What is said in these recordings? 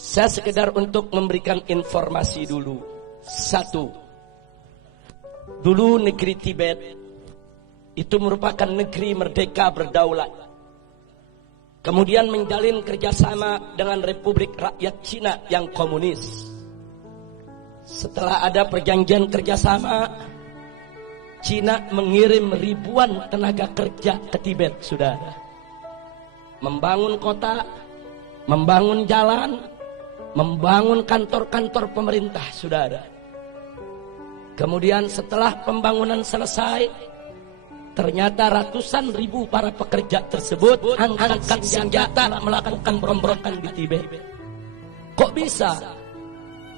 Saya sekedar untuk memberikan informasi dulu. Satu, dulu negeri Tibet itu merupakan negeri merdeka berdaulat. Kemudian menjalin kerjasama dengan Republik Rakyat Cina yang komunis. Setelah ada perjanjian kerjasama, Cina mengirim ribuan tenaga kerja ke Tibet, saudara. Membangun kota, membangun jalan, membangun kantor-kantor pemerintah, saudara. Kemudian setelah pembangunan selesai, ternyata ratusan ribu para pekerja tersebut angkat senjata melakukan pemberontakan di Tibet. Kok bisa?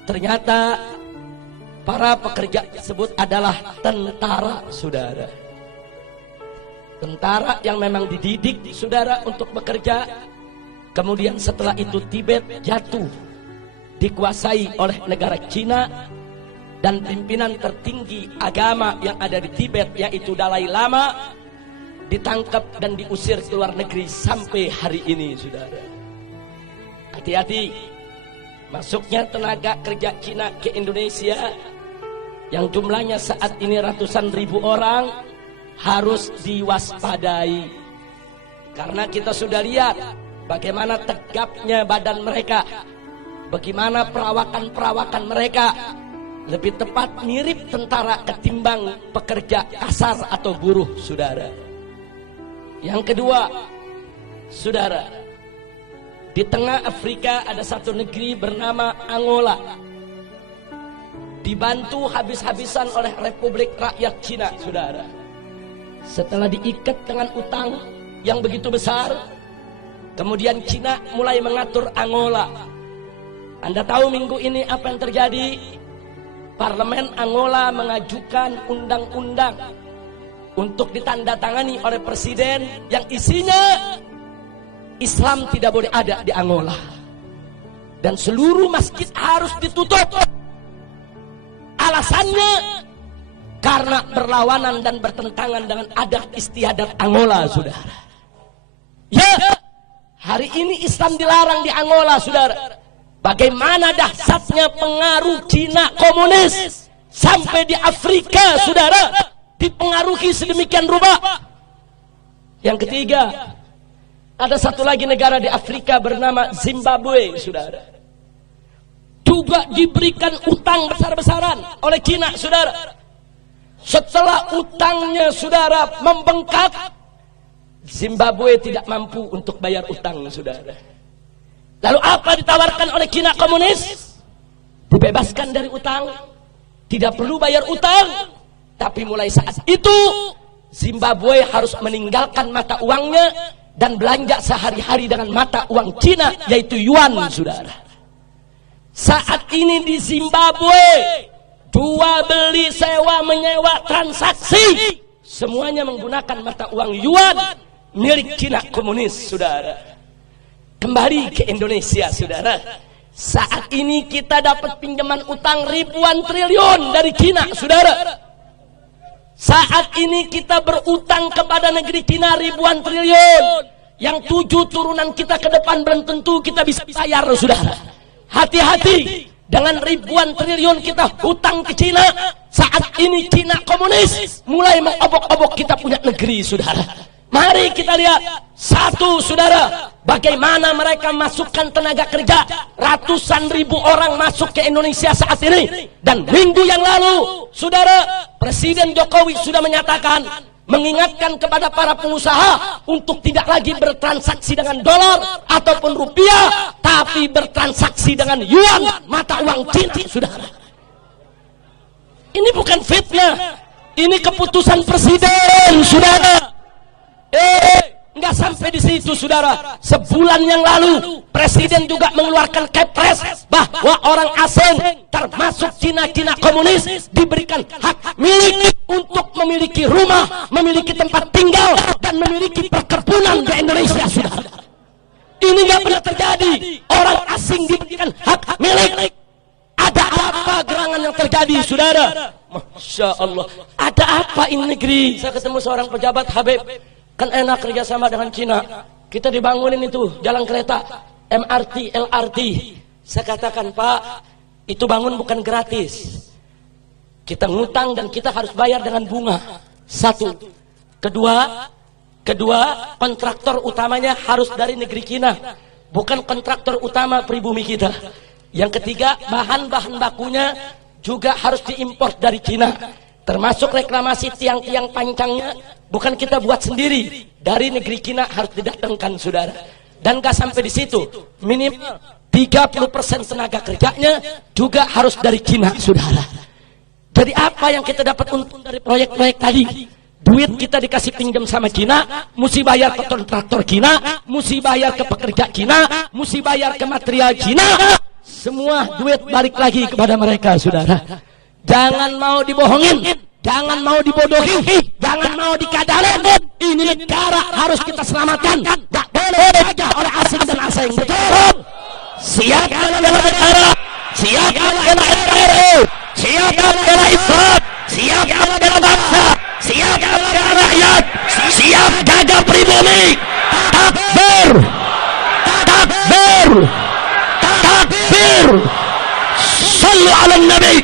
Ternyata para pekerja tersebut adalah tentara, saudara. Tentara yang memang dididik, saudara, untuk bekerja. Kemudian setelah itu Tibet jatuh, dikuasai oleh negara Cina. Dan pimpinan tertinggi agama yang ada di Tibet, yaitu Dalai Lama, ditangkap dan diusir ke luar negeri sampai hari ini, saudara. Hati-hati, masuknya tenaga kerja Cina ke Indonesia yang jumlahnya saat ini ratusan ribu orang harus diwaspadai. Karena kita sudah lihat bagaimana tegapnya badan mereka, bagaimana perawakan mereka. Lebih tepat mirip tentara ketimbang pekerja kasar atau buruh, saudara. Yang kedua, saudara, di tengah Afrika ada satu negeri bernama Angola, dibantu habis-habisan oleh Republik Rakyat Cina, saudara. Setelah diikat dengan utang yang begitu besar, kemudian Cina mulai mengatur Angola. Anda tahu minggu ini apa yang terjadi? Parlemen Angola mengajukan undang-undang untuk ditandatangani oleh presiden yang isinya Islam tidak boleh ada di Angola dan seluruh masjid harus ditutup. Alasannya karena berlawanan dan bertentangan dengan adat istiadat Angola, saudara. Ya, hari ini Islam dilarang di Angola, saudara. Bagaimana dahsyatnya pengaruh Cina komunis sampai di Afrika, saudara, dipengaruhi sedemikian rupa. Yang ketiga, ada satu lagi negara di Afrika bernama Zimbabwe, saudara. Juga diberikan utang besar-besaran oleh Cina, saudara. Setelah utangnya, saudara, membengkak, Zimbabwe tidak mampu untuk bayar utang, saudara. Lalu apa ditawarkan oleh Cina komunis? Dibebaskan dari utang, tidak perlu bayar utang. Tapi mulai saat itu Zimbabwe harus meninggalkan mata uangnya dan belanja sehari-hari dengan mata uang Cina, yaitu yuan, saudara. Saat ini di Zimbabwe, jual beli, sewa menyewa, transaksi semuanya menggunakan mata uang yuan milik Cina komunis, saudara. Kembali ke Indonesia, saudara. Saat ini kita dapat pinjaman utang ribuan triliun dari Cina, saudara. Saat ini kita berutang kepada negeri Cina ribuan triliun, yang 7 turunan kita ke depan belum tentu kita bisa bayar, saudara. Hati-hati dengan ribuan triliun kita hutang ke Cina. Saat ini Cina komunis mulai mengobok-obok kita punya negeri, saudara. Mari kita lihat satu, saudara, bagaimana mereka masukkan tenaga kerja. Ratusan ribu orang masuk ke Indonesia saat ini. Dan minggu yang lalu, saudara, Presiden Jokowi sudah menyatakan, mengingatkan kepada para pengusaha untuk tidak lagi bertransaksi dengan dolar ataupun rupiah, tapi bertransaksi dengan yuan, mata uang Cina, saudara. Ini bukan fitnah, ini keputusan presiden, saudara. Nggak sampai di situ, saudara. Sebulan yang lalu presiden juga mengeluarkan kepres bahwa orang asing termasuk Cina komunis diberikan hak milik untuk memiliki rumah, memiliki tempat tinggal, dan memiliki perkebunan di Indonesia, saudara. Ini nggak pernah terjadi. Orang asing diberikan hak milik. Ada apa gerangan yang terjadi, saudara? Masya Allah. Ada apa ini negeri? Saya ketemu seorang pejabat, Habib. Kan enak kerjasama dengan Cina. Kita dibangunin itu jalan kereta, MRT, LRT. Saya katakan, Pak, itu bangun bukan gratis. Kita ngutang dan kita harus bayar dengan bunga. Satu. Kedua, kontraktor utamanya harus dari negeri Cina, bukan kontraktor utama pribumi kita. Yang ketiga, bahan-bahan bakunya juga harus diimpor dari Cina. Termasuk reklamasi tiang-tiang pancangnya bukan kita buat sendiri, dari negeri Cina harus didatangkan, saudara. Dan gak sampai di situ, minimal 30% tenaga kerjanya juga harus dari Cina, saudara. Jadi apa yang kita dapat untung dari proyek-proyek tadi? Duit kita dikasih pinjam sama Cina, mesti bayar ke kontraktor Cina, mesti bayar ke pekerja Cina, mesti bayar ke material Cina. Semua duit balik lagi kepada mereka, saudara. Jangan mau dibohongin, jangan mau dibodohi, jangan mau dikadalin. Ini negara harus kita selamatkan. Tak boleh saja oleh asing dan asing. Betul. Siap bela negara, siap bela NKRI, siap bela Islam, siap bela bangsa, siap bela rakyat, siap jaga pribumi. Takbir, takbir, takbir. Sallu ala Nabi.